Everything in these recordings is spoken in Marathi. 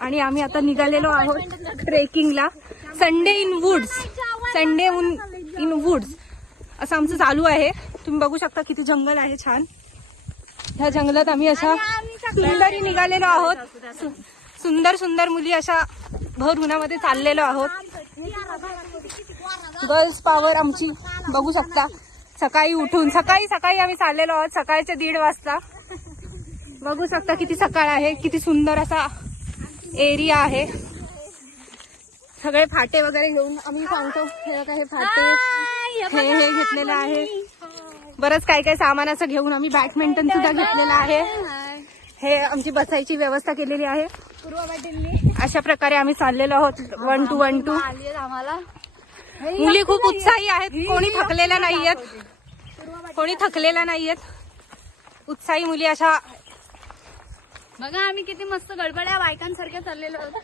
आणि आम्ही आता निघालेलो आहोत ट्रेकिंगला. Sunday in woods, Sunday in woods असं आमचं चालू आहे. तुम्ही बघू शकता किती जंगल आहे छान. ह्या जंगलात आम्ही अशा सुंदरी निघालेलो आहोत. सुंदर सुंदर मुली अशा भर उन्हामध्ये चाललेलो आहोत. गर्ल्स पॉवर आमची बघू शकता. सकाळी उठून सकाळी आम्ही चाललेलो आहोत. सकाळचे 1:30 वाजता. बघू शकता किती सकाळ आहे. किती सुंदर असा एरिया आहे. सगळे फाटे वगैरे घेऊन आम्ही सांगतो. हे काय फाटे हे घेतलेलं आहे. बरंच काय काय सामान असं घेऊन आम्ही बॅडमिंटन सुद्धा घेतलेलं आहे. हे आमची बसायची व्यवस्था केलेली आहे. अशा प्रकारे आम्ही चाललेलो आहोत 1 to 1 2. मुली खूप उत्साही आहेत. कोणी थकलेल्या नाहीयेत. उत्साही मुली अशा. बघा आम्ही किती मस्त गडबड्या बायकांसारख्या चाललेलो आहोत.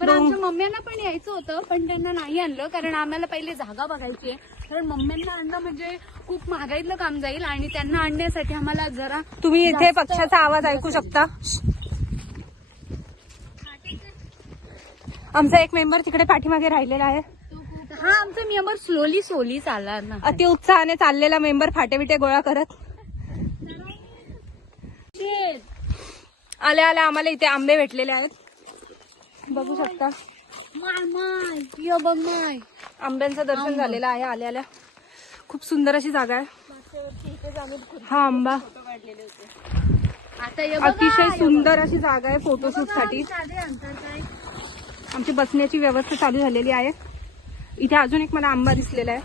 पण आमच्या मम्म्यांना पण यायचं होतं पण त्यांना नाही आणलं कारण आम्हाला पहिले जागा बघायची आहे. कारण मम्म्यांना आणणं म्हणजे खूप महागाईतलं काम जाईल आणि त्यांना आणण्यासाठी आम्हाला जरा. तुम्ही इथे पक्ष्याचा आवाज ऐकू शकता. आमचा एक मेंबर तिकडे पाठीमागे राहिलेला आहे. हा आमचा मेंबर स्लोली चालला ना. अति उत्साहाने चाललेला मेंबर फाटे गोळा करत. आल्या आम्हाला इथे आंबे भेटलेले आहेत. बघू शकता. आंब्यांचं दर्शन झालेलं आहे आल्या. खूप सुंदर अशी जागा आहे. हा आंबा अतिशय सुंदर अशी जागा आहे फोटोशूट साठी. आमची बसण्याची व्यवस्था चालू झालेली आहे. इथे अजून एक मला आंबा दिसलेला आहे.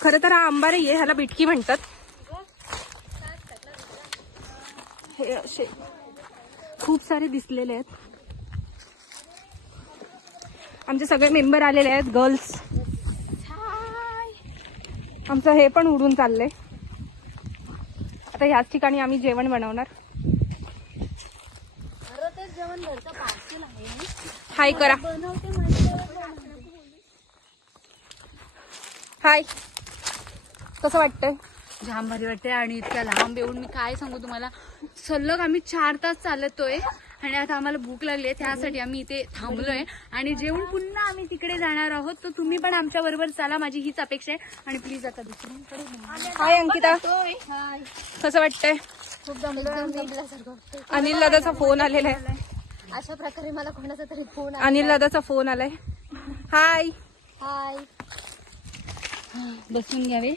खरं तर हा आंबा नाहीये, ह्याला बिटकी म्हणतात. हे असे खूप सारे दिसलेले आहेत. आमचे सगळे मेंबर आलेले आहेत गर्ल्स. आमचं हे पण उडून चाललंय. आता ह्याच ठिकाणी आम्ही जेवण बनवणार. हाय करा. हाय. कसं वाटतंय? जाम भारी वाटते. आणि इतक्या लांब येऊन मी काय सांगू तुम्हाला. सलग आम्ही 4 तास चालतोय आणि आता आम्हाला भूक लागली आहे. त्यासाठी आम्ही इथे थांबलोय आणि जेवण पुन्हा आम्ही तिकडे जाणार आहोत. तर तुम्ही पण आमच्या बरोबर चला, माझी हीच अपेक्षा आहे. आणि प्लीज आता दुसरीकडे. हाय अंकिता. कसं वाटतंय? खूप जमल्यासारखं. अनिल दादाचा फोन आलेला आहे. अशा प्रकारे मला कोणाचा तरी फोन. अनिल दादाचा फोन आलाय. हाय. हाय. बसून घ्यावे.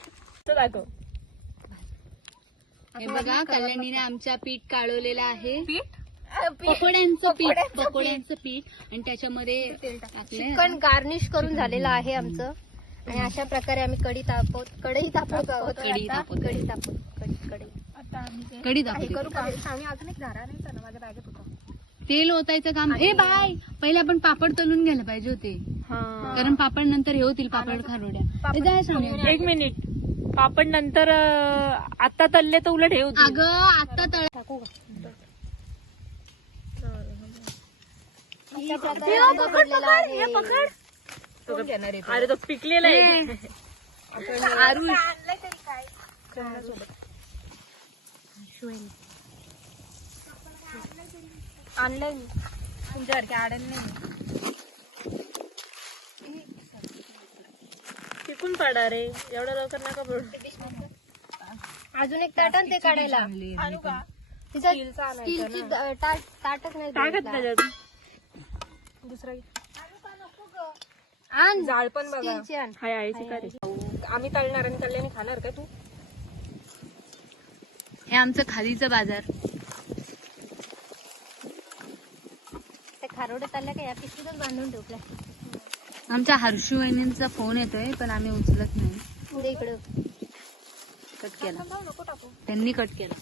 हे बघा कल्याणीने आमच्या पीठ काढवलेलं आहे. पकोड्यांचं पीठ आणि त्याच्यामध्ये चिकन गार्निश करून झालेलं आहे आमचं. आणि अशा प्रकारे आम्ही कढी तापवत आहोत. कढी तापवतो. तेल ओतायचं काम. ए बाय, पहिले आपण पापड तळून घ्यायला पाहिजे होते. कारण पापड नंतर हे होतील पापड खारोड्या. 1 मिनिट. पापड नंतर आता तळले तर उलट हे होते. अगं आता तळ. अरे तो पिकलेला आहे. आणलंय तुमच्यासारखे आडण नाही. पिकून पडा रे. एवढं लवकर नका पडू. अजून एक ताट ते काढायला. स्टीलची ताटच नाही. टाकत नाही दुसरा आण. जाळ पण बघा. स्टीलची आण. हाय आईची का रे. आम्ही तळणार आणि तळल्याने खाणार का तू? हे आमचं खादीचं बाजार. खारोडे चालल्या का या पिशवीतच बांधून ठेवल्या. आमच्या हर्षू वहिनींचा फोन येतोय पण आम्ही उचलत नाही. इकडं कट केला. त्यांनी कट केला.